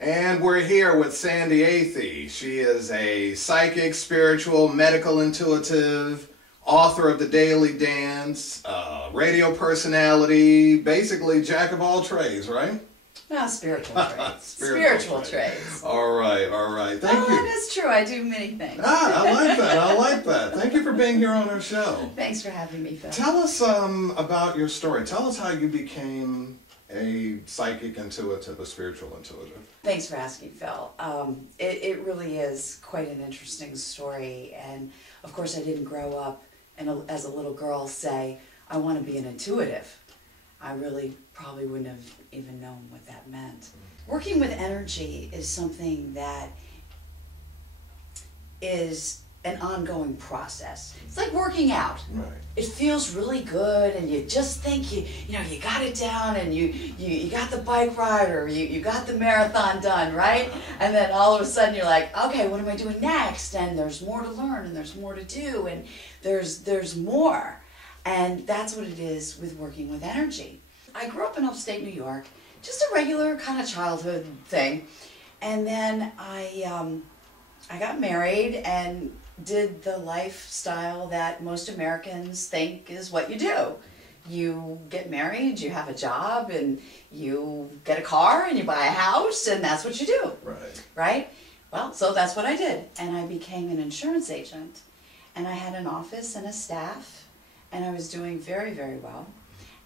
And we're here with Sandi Athey. She is a psychic, spiritual, medical intuitive, author of The Daily Dance, radio personality, basically jack of all trades, right? No, spiritual trades. spiritual trades. All right, all right. Thank you. That is true. I do many things. Ah, I like that. I like that. Thank you for being here on our show. Thanks for having me, Phil. Tell us about your story. Tell us how you became a psychic intuitive, a spiritual intuitive. Thanks for asking, Phil. It really is quite an interesting story. And, of course, I didn't grow up and as a little girl say, I want to be an intuitive. I really probably wouldn't have even known what that meant. Working with energy is something that is an ongoing process. It's like working out. Right. It feels really good, and you just think you got it down, and you got the bike ride, or you got the marathon done, right? And then all of a sudden you're like, okay, what am I doing next? And there's more to learn, and there's more to do, and there's more. And that's what it is with working with energy. I grew up in upstate New York, just a regular kind of childhood thing. And then I got married and did the lifestyle that most Americans think is what you do. You get married, you have a job, and you get a car, and you buy a house, and that's what you do. Right. Right? Well, so that's what I did. And I became an insurance agent. And I had an office and a staff. And I was doing very, very well.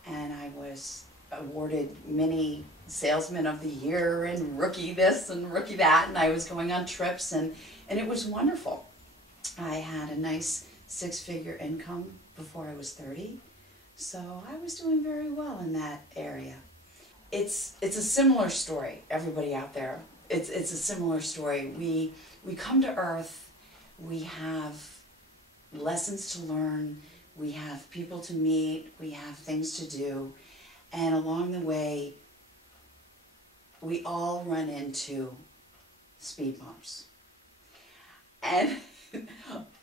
And I was awarded many Salesman of the Year and Rookie this and Rookie that. And I was going on trips, and it was wonderful. I had a nice six-figure income before I was 30. So I was doing very well in that area. It's a similar story, everybody out there. It's a similar story. We come to Earth, we have lessons to learn, we have people to meet, we have things to do, and along the way, we all run into speed bumps. And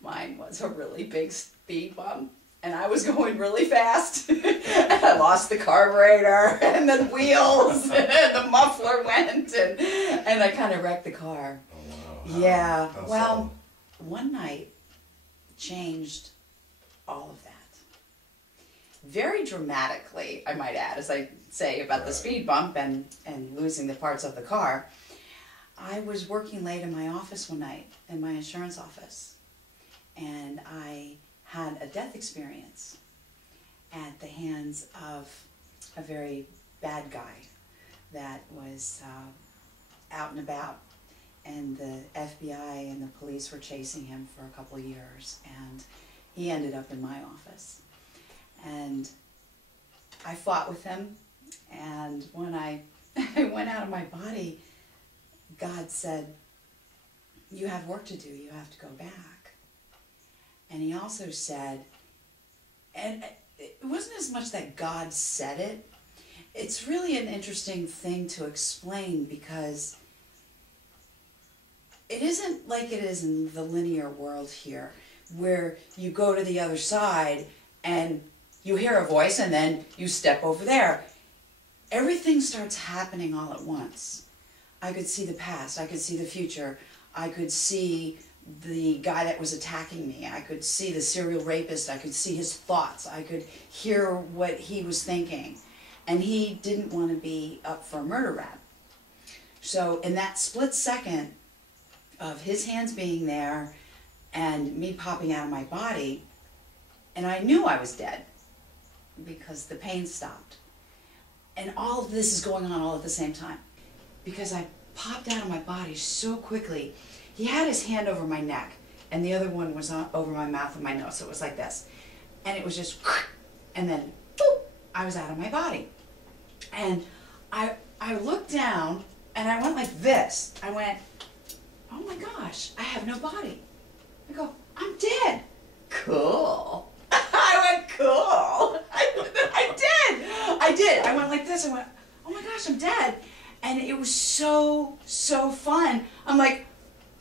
mine was a really big speed bump, and I was going really fast, and I lost the carburetor, and the wheels, and the muffler went, and I kind of wrecked the car. Oh, wow. Yeah, How well, one night changed all of that. Very dramatically, I might add, as I say about the speed bump and losing the parts of the car. I was working late in my office one night, in my insurance office, and I had a death experience at the hands of a very bad guy that was out and about, and the FBI and the police were chasing him for a couple of years, and he ended up in my office. And I fought with him, and when I went out of my body, God said, you have work to do, you have to go back. And he also said, and it wasn't as much that God said it, it's really an interesting thing to explain, because it isn't like it is in the linear world here, where you go to the other side and you hear a voice and then you step over there. Everything starts happening all at once. I could see the past, I could see the future, I could see the guy that was attacking me, I could see the serial rapist, I could see his thoughts, I could hear what he was thinking. And he didn't want to be up for a murder rap. So in that split second of his hands being there and me popping out of my body, and I knew I was dead because the pain stopped. And all of this is going on all at the same time. Because I popped out of my body so quickly. He had his hand over my neck, and the other one was over my mouth and my nose, so it was like this. And it was just, and then, boop, I was out of my body. And I looked down, and I went like this. I went, oh my gosh, I have no body. I go, I'm dead. Cool. I went, cool. I did. I went like this. I went, oh my gosh, I'm dead. And it was so fun. I'm like,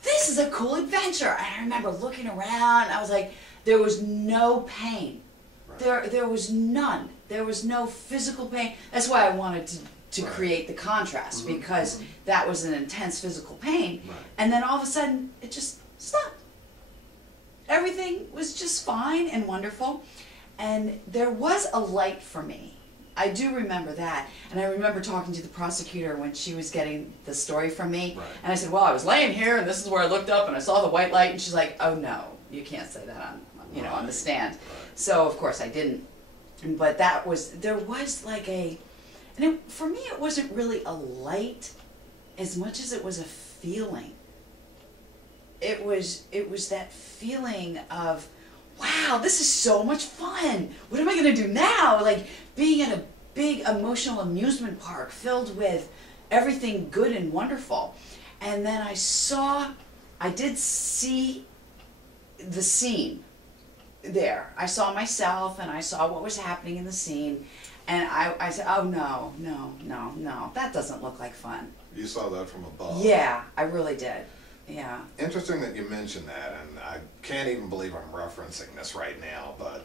this is a cool adventure. And I remember looking around. I was like, there was no pain. Right. There was none. There was no physical pain. That's why I wanted to Right. create the contrast, because that was an intense physical pain. Right. And then all of a sudden, it just stopped. Everything was just fine and wonderful. And there was a light for me. I do remember that. And I remember talking to the prosecutor when she was getting the story from me. Right. And I said, well, I was laying here and this is where I looked up and I saw the white light. And she's like, oh no, you can't say that on, you know, on the stand. Right. So of course I didn't. But there was like for me it wasn't really a light as much as it was a feeling. It was that feeling of, wow, this is so much fun. What am I going to do now? Like being in a big emotional amusement park filled with everything good and wonderful. And then I did see the scene there. I saw myself and I saw what was happening in the scene. And I said, oh no, no, no, no, that doesn't look like fun. You saw that from above. Yeah, I really did. Yeah. Interesting that you mentioned that, and I can't even believe I'm referencing this right now, but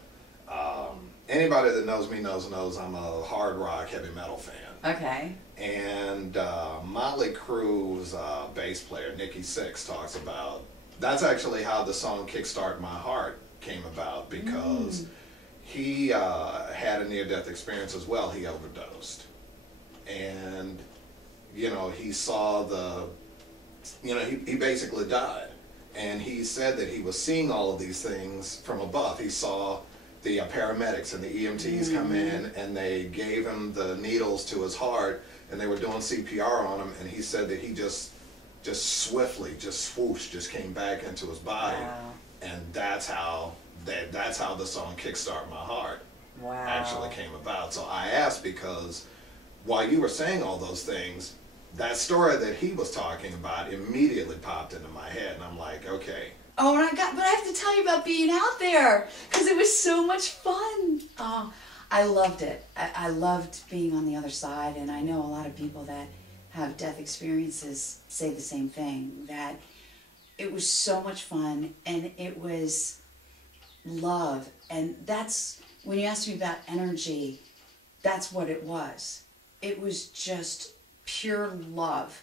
anybody that knows me knows I'm a hard rock, heavy metal fan. Okay. And Motley Crue's bass player, Nikki Sixx, talks about, that's actually how the song Kickstart My Heart came about, because he had a near-death experience as well. He overdosed. And, you know, he saw he basically died. And he said that he was seeing all of these things from above. He saw the paramedics and the EMTs come in, and they gave him the needles to his heart, and they were doing CPR on him, and he said that he just swiftly, just swoosh, just came back into his body. Wow. And that's how the song Kickstart My Heart actually came about. So I asked because while you were saying all those things, that story that he was talking about immediately popped into my head, and I'm like, okay. Oh, but I have to tell you about being out there, because it was so much fun. Oh, I loved it. I loved being on the other side, and I know a lot of people that have death experiences say the same thing, that it was so much fun, and it was love. And that's, when you asked me about energy, that's what it was. It was just pure love,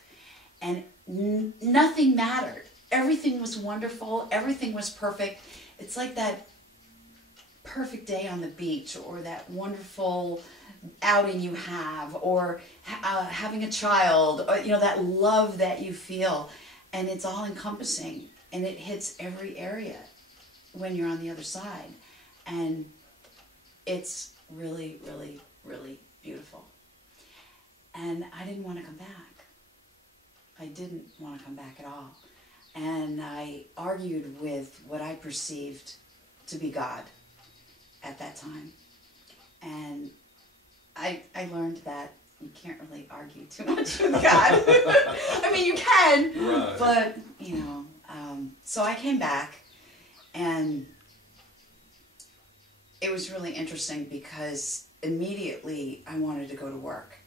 and nothing mattered. Everything was wonderful. Everything was perfect. It's like that perfect day on the beach, or that wonderful outing you have, or having a child, or, you know, that love that you feel, and it's all encompassing, and it hits every area when you're on the other side, and it's really, really, really beautiful. And I didn't want to come back. I didn't want to come back at all. And I argued with what I perceived to be God at that time. And I learned that you can't really argue too much with God. I mean, you can, right. But, you know, so I came back, and it was really interesting because immediately I wanted to go to work.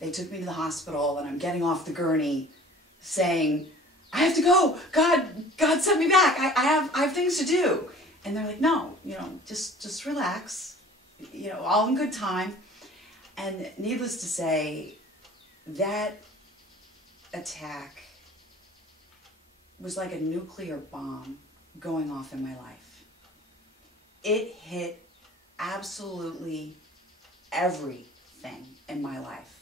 They took me to the hospital, and I'm getting off the gurney saying, I have to go. God sent me back. I have things to do. And they're like, no, you know, just relax, you know, all in good time. And needless to say, that attack was like a nuclear bomb going off in my life. It hit absolutely everything in my life.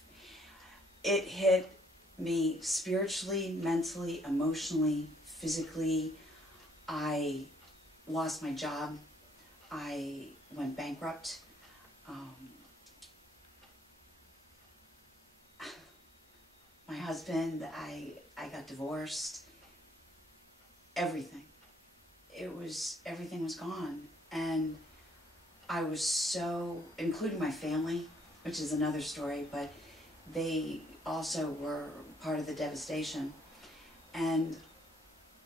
It hit me spiritually, mentally, emotionally, physically. I lost my job. I went bankrupt. My husband, I got divorced. Everything. Everything was gone. And I was so, including my family, which is another story, but they also were part of the devastation. And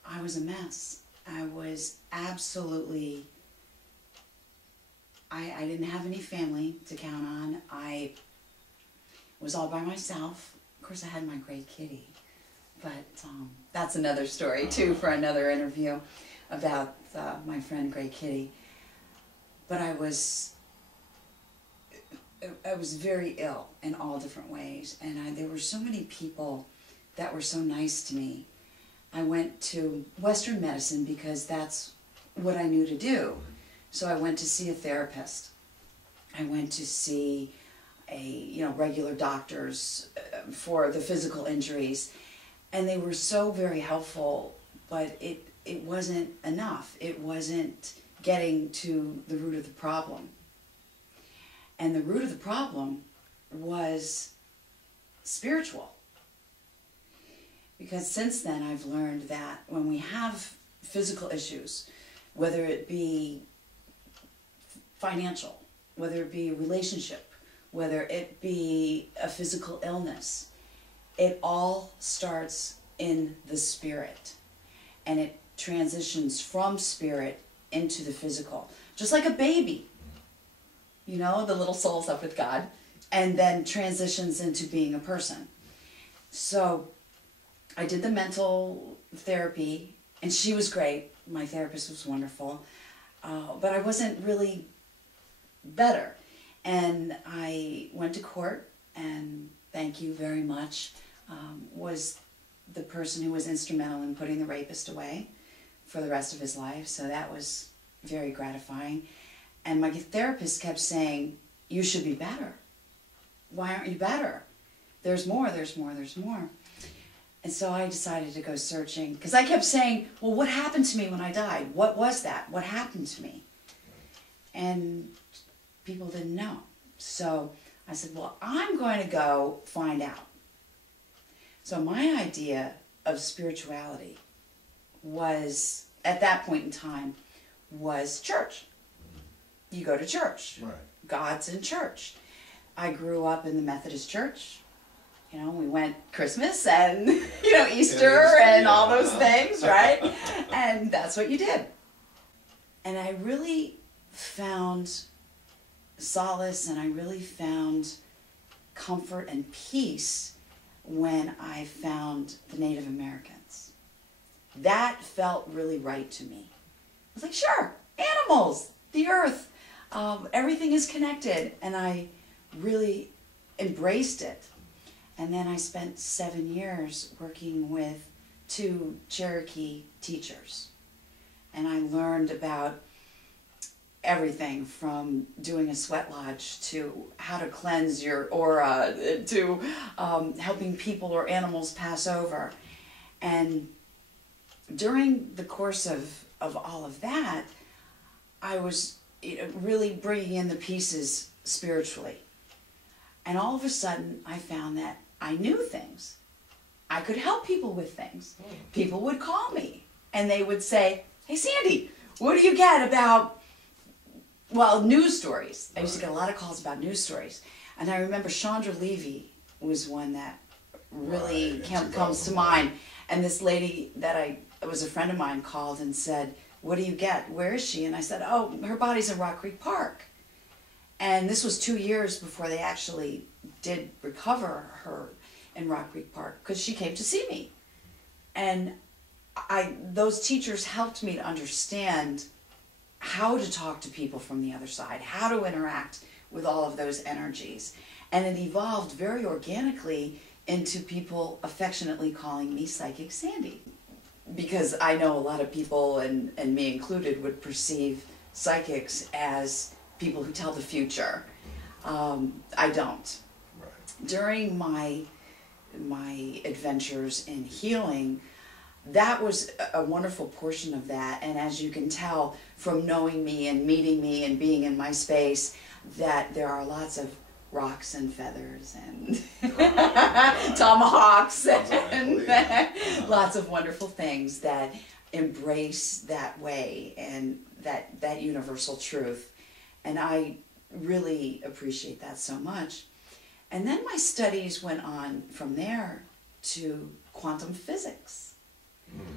I was a mess. I was absolutely, I didn't have any family to count on. I was all by myself. Of course, I had my gray kitty, but that's another story too for another interview about my friend Gray Kitty. But I was I was very ill in all different ways, and there were so many people that were so nice to me. I went to Western medicine because that's what I knew to do. So I went to see a therapist. I went to see regular doctors for the physical injuries, and they were so very helpful, but it wasn't enough. It wasn't getting to the root of the problem. And the root of the problem was spiritual. Because since then I've learned that when we have physical issues, whether it be financial, whether it be a relationship, whether it be a physical illness, it all starts in the spirit. And it transitions from spirit into the physical. Just like a baby. You know, the little soul's up with God, and then transitions into being a person. So I did the mental therapy, and she was great. My therapist was wonderful. But I wasn't really better. And I went to court, and thank you very much, was the person who was instrumental in putting the rapist away for the rest of his life. So that was very gratifying. And my therapist kept saying, you should be better. Why aren't you better? There's more, there's more, there's more. And so I decided to go searching, because I kept saying, well, what happened to me when I died? What was that? What happened to me? And people didn't know. So I said, well, I'm going to go find out. So my idea of spirituality was, at that point in time, was church. You go to church. Right. God's in church. I grew up in the Methodist church. You know, we went Christmas and, Easter and all those things, right? And that's what you did. And I really found solace, and I really found comfort and peace when I found the Native Americans. That felt really right to me. I was like, sure, animals, the earth, everything is connected, and I really embraced it. And then I spent 7 years working with 2 Cherokee teachers, and I learned about everything from doing a sweat lodge to how to cleanse your aura to helping people or animals pass over. And during the course of all of that, I was really bringing in the pieces spiritually. And all of a sudden, I found that I knew things. I could help people with things. People would call me, and they would say, hey, Sandi, what do you get about, news stories. I used to get a lot of calls about news stories. And I remember Chandra Levy was one that really comes to mind. And this lady that was a friend of mine called and said, what do you get? Where is she? And I said, oh, her body's in Rock Creek Park. And this was 2 years before they actually did recover her in Rock Creek Park, because she came to see me. And those teachers helped me to understand how to talk to people from the other side, how to interact with all of those energies. And it evolved very organically into people affectionately calling me Psychic Sandi. Because I know a lot of people, and me included, would perceive psychics as people who tell the future. I don't. Right. During my adventures in healing, that was a wonderful portion of that. And as you can tell from knowing me and meeting me and being in my space, that there are lots of rocks and feathers and tomahawks and lots of wonderful things that embrace that way and that universal truth. And I really appreciate that so much. And then my studies went on from there to quantum physics.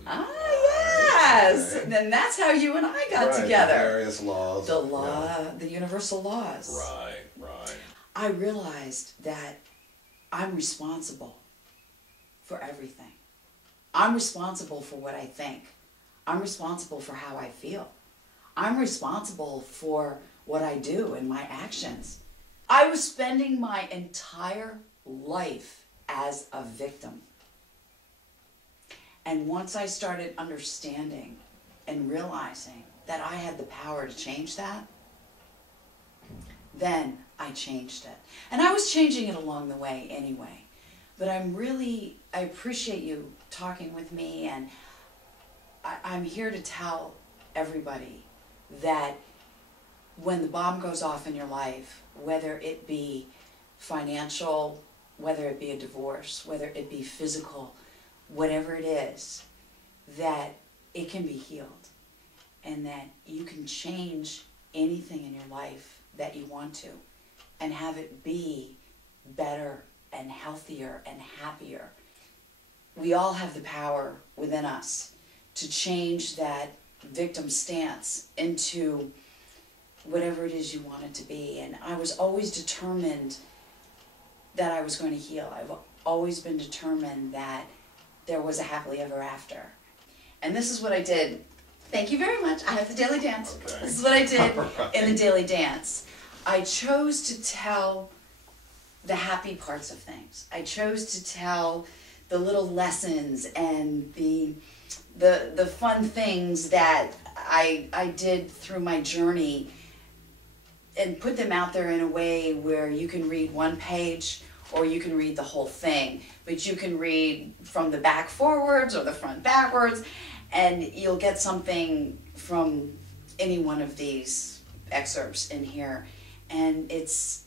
Yes! Okay. And that's how you and I got together. The various laws. The universal laws. Right. I realized that I'm responsible for everything. I'm responsible for what I think. I'm responsible for how I feel. I'm responsible for what I do and my actions. I was spending my entire life as a victim. And once I started understanding and realizing that I had the power to change that, then I changed it. And I was changing it along the way anyway. But I appreciate you talking with me, and I'm here to tell everybody that when the bomb goes off in your life, whether it be financial, whether it be a divorce, whether it be physical, whatever it is, that it can be healed, and that you can change anything in your life that you want to and have it be better and healthier and happier. We all have the power within us to change that victim stance into whatever it is you want it to be. And I was always determined that I was going to heal. I've always been determined that there was a happily ever after. And this is what I did. Thank you very much. I have the daily dance. Okay. This is what I did in the daily dance. I chose to tell the happy parts of things. I chose to tell the little lessons and the fun things that I did through my journey, and put them out there in a way where you can read one page or you can read the whole thing. But you can read from the back forwards or the front backwards, and you'll get something from any one of these excerpts in here. And it's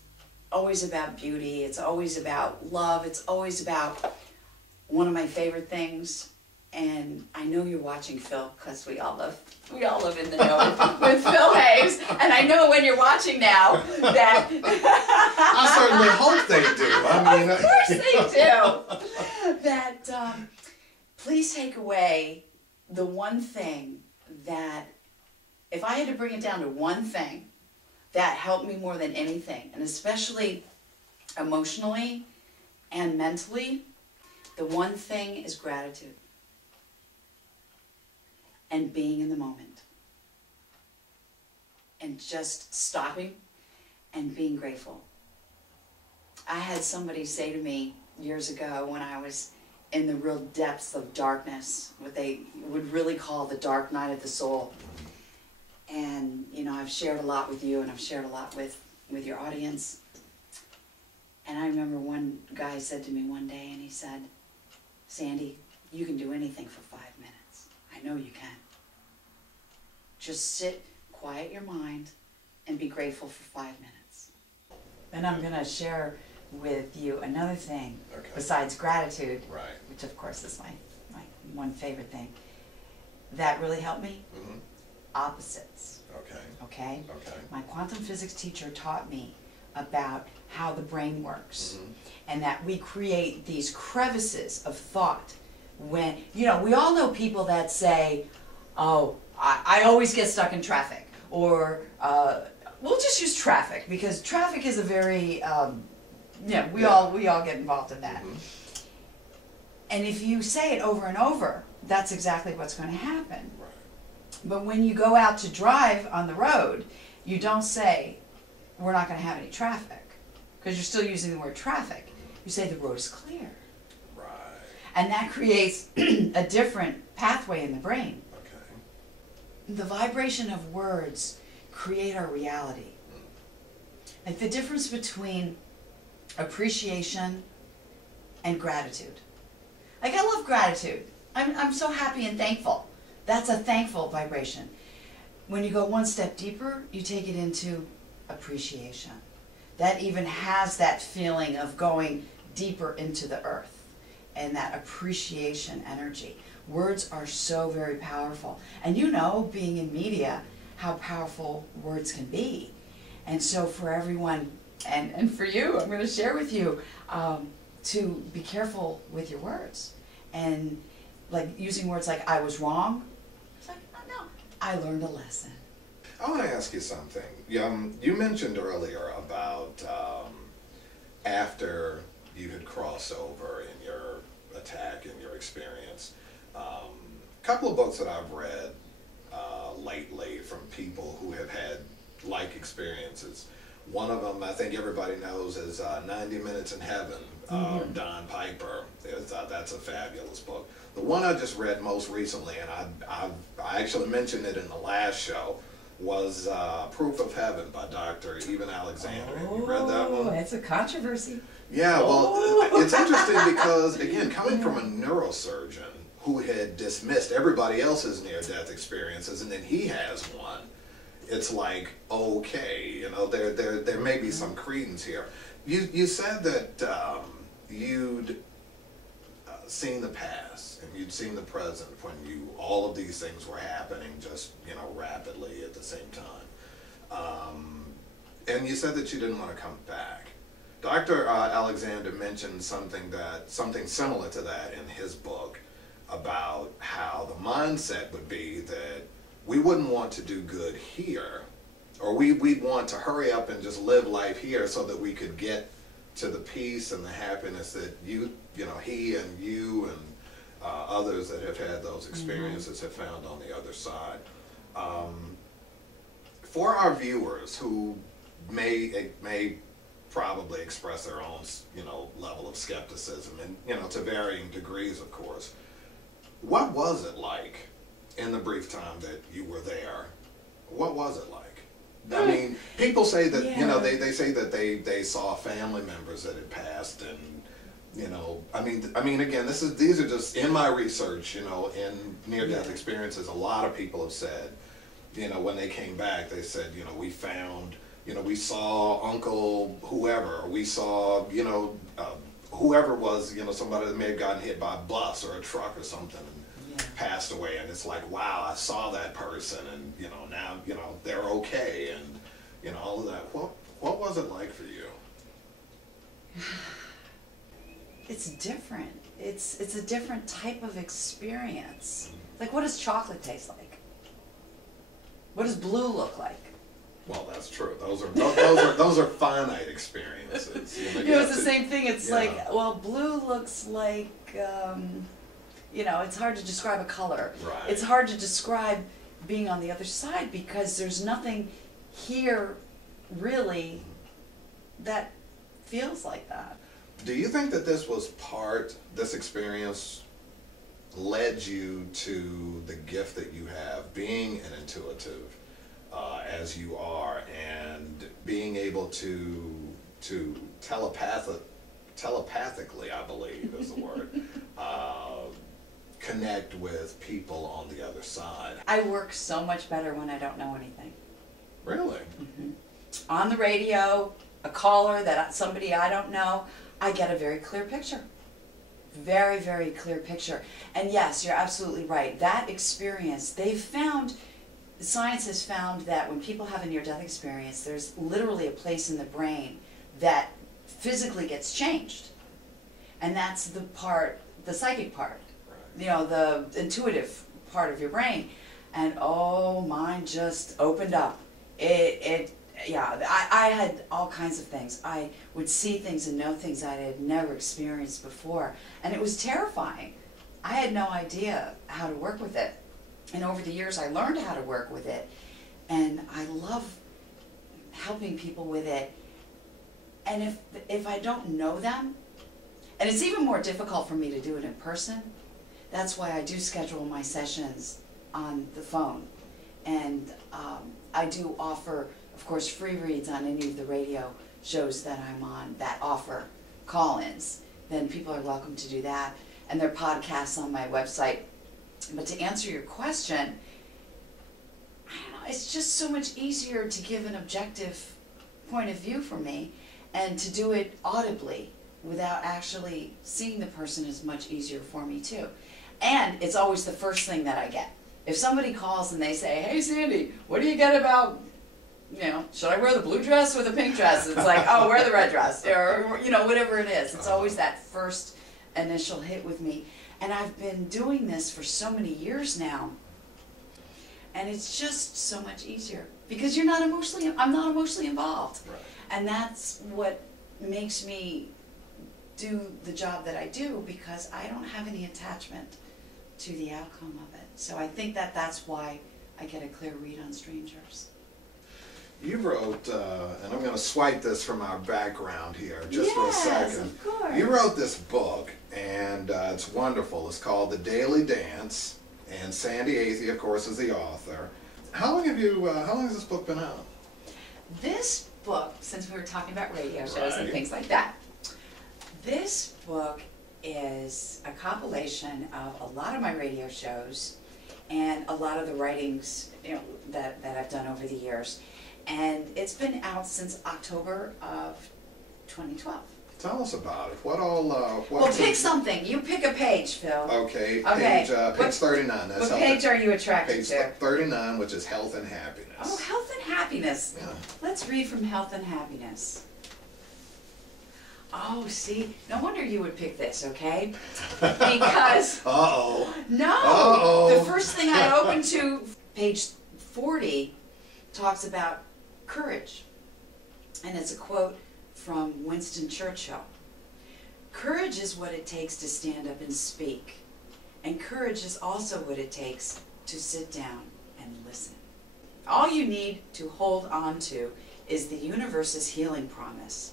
always about beauty, it's always about love, it's always about one of my favorite things. And I know you're watching, Phil, because we all live in the know with Phil Hayes. And I know when you're watching now that I certainly hope they do. I mean, of course they do. That please take away the one thing that, if I had to bring it down to one thing that helped me more than anything, and especially emotionally and mentally, the one thing is gratitude. And being in the moment. And just stopping and being grateful. I had somebody say to me years ago when I was in the real depths of darkness, what they would really call the dark night of the soul. And, you know, I've shared a lot with you, and I've shared a lot with your audience. And I remember one guy said to me one day, and he said, "Sandy, you can do anything for 5 minutes. I know you can. Just sit, quiet your mind, and be grateful for 5 minutes." And I'm going to share with you another thing, okay, besides gratitude, right, which of course is my one favorite thing, that really helped me. Mm-hmm. Opposites. Okay. Okay? Okay. My quantum physics teacher taught me about how the brain works, mm-hmm, and that we create these crevices of thought when, you know, we all know people that say, "Oh, I always get stuck in traffic," or we'll just use traffic because traffic is a very, we all get involved in that. Mm-hmm. And if you say it over and over, that's exactly what's going to happen. Right. But when you go out to drive on the road, you don't say, "We're not going to have any traffic," because you're still using the word traffic. You say the road is clear. Right. And that creates a different pathway in the brain. The vibration of words create our reality. Like the difference between appreciation and gratitude. Like, I love gratitude. I'm so happy and thankful. That's a thankful vibration. When you go one step deeper, you take it into appreciation. That even has that feeling of going deeper into the earth and that appreciation energy. Words are so very powerful. And you know, being in media, how powerful words can be. And so for everyone, and for you, I'm going to share with you, to be careful with your words. And like using words like, "I was wrong." It's like, oh, no, I learned a lesson. I want to ask you something. You mentioned earlier about after you had crossed over in your attack and your experience, a couple of books that I've read lately from people who have had like experiences. One of them, I think everybody knows, is 90 Minutes in Heaven, Don Piper. That's a fabulous book. The one I just read most recently, and I actually mentioned it in the last show, was Proof of Heaven by Dr. Eben Alexander. Have you read that one? Oh, it's a controversy. Yeah, well, it's interesting because, again, coming from a neurosurgeon who had dismissed everybody else's near-death experiences, and then he has one, it's like, okay, you know, there may be some credence here. You said that you'd seen the past and you'd seen the present when all of these things were happening just, you know, rapidly at the same time. And you said that you didn't want to come back. Dr. Alexander mentioned something similar to that in his book about how the mindset would be that we wouldn't want to do good here, or we'd want to hurry up and just live life here so that we could get to the peace and the happiness that he and you and others that have had those experiences have found on the other side. For our viewers who may probably express their own, you know, level of skepticism, and, you know, to varying degrees, of course, what was it like in the brief time that you were there? What was it like? I mean, people say that, you know, they say that they saw family members that had passed, and, you know, I mean, again, these are just in my research, you know, in near-death experiences. A lot of people have said, you know, when they came back, they said, you know, we found, you know, we saw Uncle whoever, or we saw, you know, whoever was, you know, somebody that may have gotten hit by a bus or a truck or something and passed away, and it's like, wow, I saw that person, and, you know, now, you know, they're okay, and, you know, all of that. What was it like for you? It's different. It's a different type of experience. Like, what does chocolate taste like? What does blue look like? Well, that's true. Those are finite experiences. You know, it's the same thing. It's like, well, blue looks like, you know, it's hard to describe a color. Right. It's hard to describe being on the other side because there's nothing here really that feels like that. Do you think that this experience led you to the gift that you have, being an intuitive as you are, and being able to telepathically, I believe is the word, connect with people on the other side? I work so much better when I don't know anything. Really? Mm-hmm. On the radio, a caller somebody I don't know, I get a very clear picture. Very, very clear picture. And yes, you're absolutely right. That experience, science has found that when people have a near-death experience, there's literally a place in the brain that physically gets changed. And that's the psychic part, you know, the intuitive part of your brain. And oh, mine just opened up. I had all kinds of things. I would see things and know things I had never experienced before. And it was terrifying. I had no idea how to work with it. And over the years, I learned how to work with it. And I love helping people with it. And if I don't know them, and it's even more difficult for me to do it in person, that's why I do schedule my sessions on the phone. And I do offer, of course, free reads on any of the radio shows that I'm on that offer call-ins. Then people are welcome to do that. And there are podcasts on my website. But to answer your question, I don't know, it's just so much easier to give an objective point of view for me, and to do it audibly without actually seeing the person is much easier for me too. And it's always the first thing that I get. If somebody calls and they say, hey Sandy, what do you get about, you know, should I wear the blue dress or the pink dress? It's like, oh, wear the red dress, or, you know, whatever it is. It's always that first initial hit with me. And I've been doing this for so many years now, and it's just so much easier because I'm not emotionally involved. Right. And that's what makes me do the job that I do, because I don't have any attachment to the outcome of it. So I think that that's why I get a clear read on strangers. You wrote, and I'm going to swipe this from our background here just for a second. Of course. You wrote this book, and it's wonderful. It's called The Daily Dance, and Sandi Athey, of course, is the author. How long has this book been out? This book, since we were talking about radio shows and Right. things like that, this book is a compilation of a lot of my radio shows and a lot of the writings, that I've done over the years. And it's been out since October of 2012. Tell us about it. What all? Well, pick something. You pick a page, Phil. Okay, Okay. page 39. That's What page are you attracted Page to? 39, which is health and happiness. Oh, health and happiness. Yeah. Let's read from Health and Happiness. Oh, see, no wonder you would pick this, okay? Because Uh-oh. no, Uh-oh. the first thing I opened to, page 40, talks about courage. And it's a quote from Winston Churchill. Courage is what it takes to stand up and speak. And courage is also what it takes to sit down and listen. All you need to hold on to is the universe's healing promise.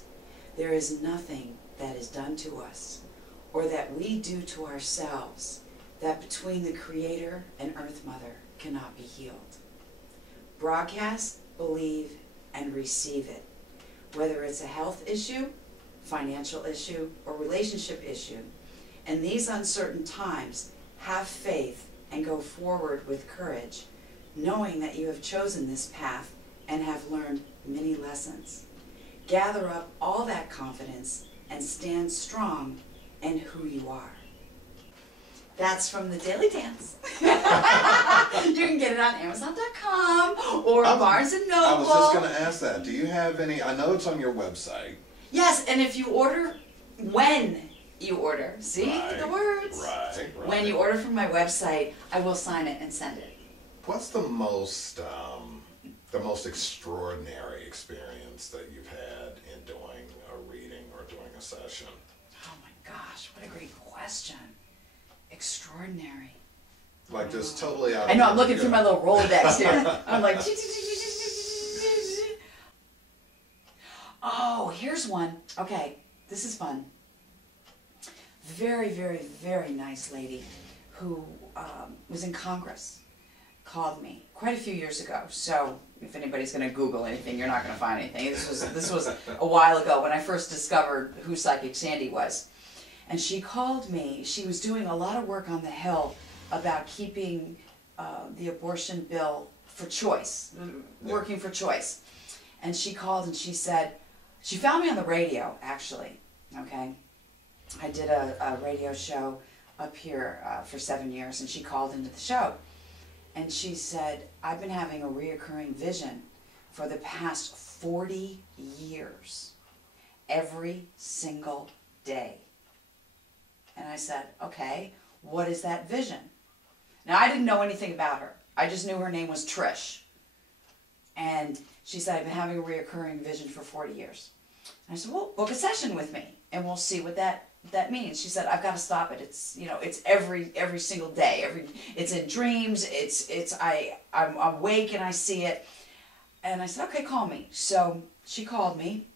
There is nothing that is done to us or that we do to ourselves that between the Creator and Earth Mother cannot be healed. Broadcast, believe, and receive it. Whether it's a health issue, financial issue, or relationship issue. In these uncertain times, have faith and go forward with courage, knowing that you have chosen this path and have learned many lessons. Gather up all that confidence and stand strong in who you are. That's from the Daily Dance. You can get it on Amazon.com or Barnes & Noble. I was just going to ask that. Do you have any? I know it's on your website. Yes, and if you order, when you order, see Right, the words? Right. When you order from my website, I will sign it and send it. What's the most extraordinary experience that you've had in doing a reading or doing a session? Oh my gosh, what a great question. Extraordinary. Like just totally out of I know, I'm looking yeah. through my little Rolodex here. I'm like, oh, here's one. Okay, this is fun. Very, very, very nice lady who was in Congress called me quite a few years ago. So if anybody's going to Google anything, you're not going to find anything. This was a while ago when I first discovered who Psychic Sandi was. And she called me. She was doing a lot of work on the Hill about keeping the abortion bill for choice, working for choice. And she called and she said, she found me on the radio, actually, okay? I did a radio show up here for 7 years, and she called into the show. And she said, I've been having a reoccurring vision for the past 40 years, every single day. And I said, okay, what is that vision? Now, I didn't know anything about her. I just knew her name was Trish. And she said, I've been having a reoccurring vision for 40 years. And I said, well, book a session with me, and we'll see what that means. She said, I've got to stop it. It's, it's every single day. It's in dreams. I'm awake and I see it. And I said, okay, call me. So she called me.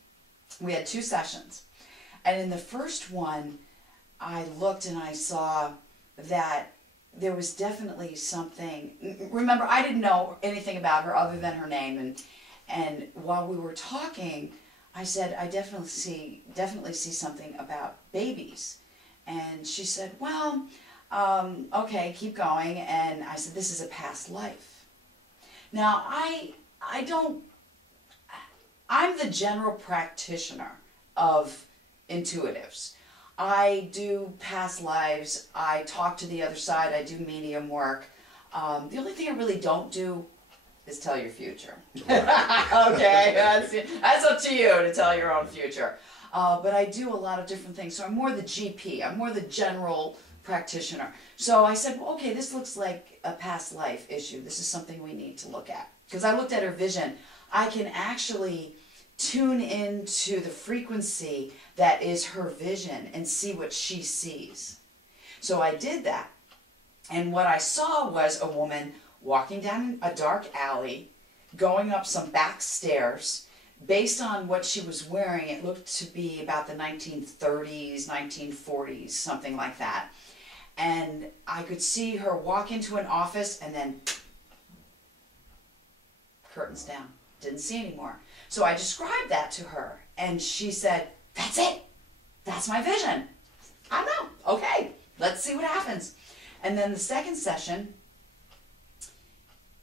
We had 2 sessions. And in the first one, I looked and I saw that there was definitely something. Remember, I didn't know anything about her other than her name. And while we were talking, I said, I definitely see something about babies. And she said, well, okay, keep going. And I said, this is a past life. Now, I'm the general practitioner of intuitives. I do past lives, I talk to the other side, I do medium work. The only thing I really don't do is tell your future. Right. Okay, that's up to you to tell your own future. But I do a lot of different things. So I'm more the GP, I'm more the general practitioner. So I said, well, okay, this looks like a past life issue. This is something we need to look at. Because I looked at her vision. I can actually tune into the frequency that is her vision and see what she sees. So I did that. And what I saw was a woman walking down a dark alley. going up some back stairs. Based on what she was wearing, it looked to be about the 1930s, 1940s, something like that. And I could see her walk into an office and then curtains down. Didn't see anymore. So I described that to her and she said, "That's it. That's my vision." I know. Okay, let's see what happens. And then the second session,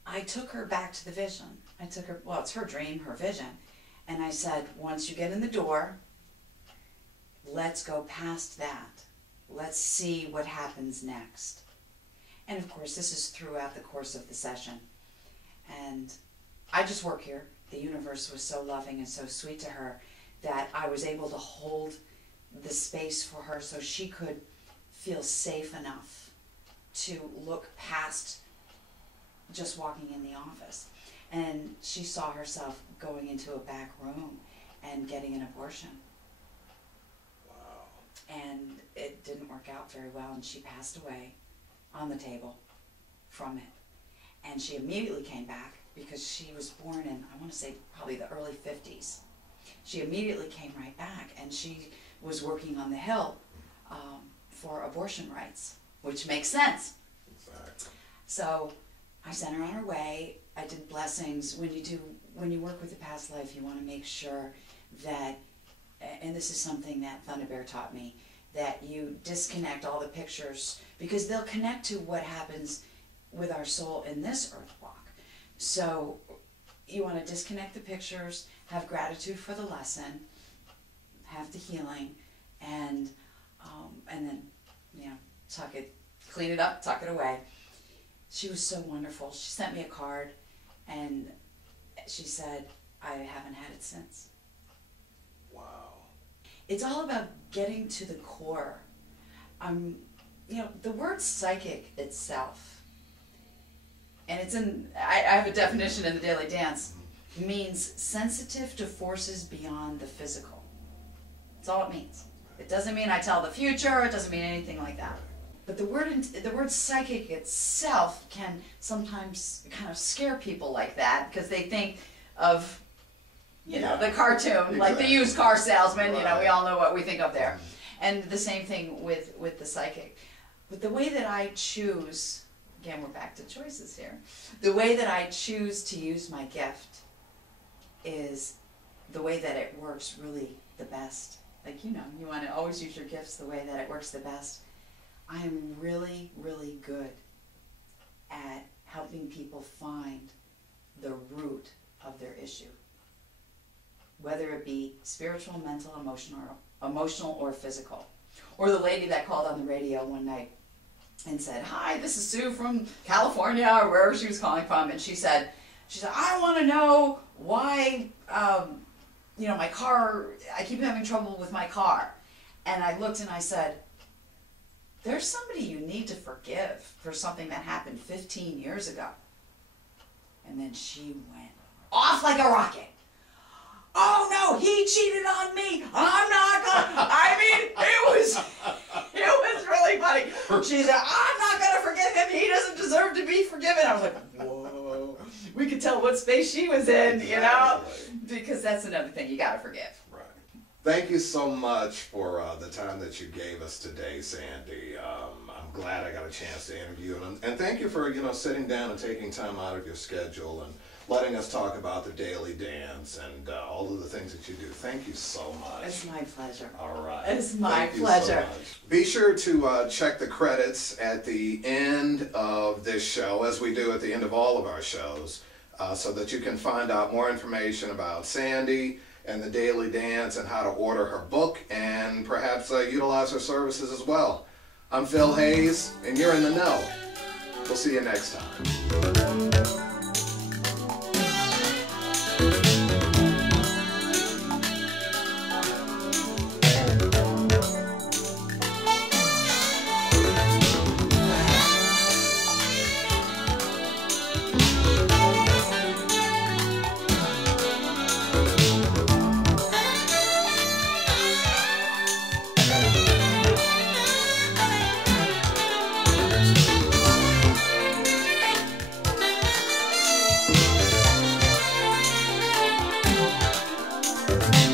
I took her back to the vision. I took her, well, it's her dream, her vision. And I said, once you get in the door, let's go past that. Let's see what happens next. And of course, this is throughout the course of the session. And I just work here. The universe was so loving and so sweet to her that I was able to hold the space for her so she could feel safe enough to look past just walking in the office. And she saw herself going into a back room and getting an abortion. Wow. And it didn't work out very well, and she passed away on the table from it. And she immediately came back because she was born in, I want to say, probably the early 50s. She immediately came right back, and she was working on the Hill for abortion rights, which makes sense. Exactly. So I sent her on her way. I did blessings. When you work with the past life, you want to make sure that, and this is something that Thunder Bear taught me, that you disconnect all the pictures because they'll connect to what happens with our soul in this earth walk. So you want to disconnect the pictures, have gratitude for the lesson, have the healing, and then, you know, tuck it, clean it up, tuck it away. She was so wonderful. She sent me a card, and she said, "I haven't had it since." Wow. It's all about getting to the core. You know, the word psychic itself, and it's in, I have a definition in the Daily Dance, means sensitive to forces beyond the physical. That's all it means. It doesn't mean I tell the future, it doesn't mean anything like that. But the word psychic itself can sometimes kind of scare people like that because they think of, you know, the cartoon, exactly, like the used car salesman, right. You know, we all know what we think of there. And the same thing with the psychic. But the way that I choose, again, we're back to choices here. The way that I choose to use my gift is the way that it works really the best. Like, you know, you want to always use your gifts the way that it works the best. I am really, really good at helping people find the root of their issue. Whether it be spiritual, mental, emotional, or physical. Or the lady that called on the radio one night and said, "Hi, this is Sue from California," or wherever she was calling from, and she said, "I want to know why, you know, my car, I keep having trouble with my car." And I looked and I said, "There's somebody you need to forgive for something that happened 15 years ago." And then she went off like a rocket. "Oh no, he cheated on me. I'm not gonna," I mean, it was really funny. She said, "I'm not gonna forgive him. He doesn't deserve to be forgiven." I was like, whoa. We could tell what space she was in, you know, because that's another thing, you gotta forgive. Right. Thank you so much for the time that you gave us today, Sandi. I'm glad I got a chance to interview you, and thank you for, you know, sitting down and taking time out of your schedule and letting us talk about the Daily Dance and all of the things that you do. Thank you so much. It's my pleasure. All right. It's my Thank pleasure. You so much. Be sure to check the credits at the end of this show, as we do at the end of all of our shows, so that you can find out more information about Sandi and the Daily Dance and how to order her book and perhaps utilize her services as well. I'm Phil Hayes, and you're in the know. We'll see you next time. Bye.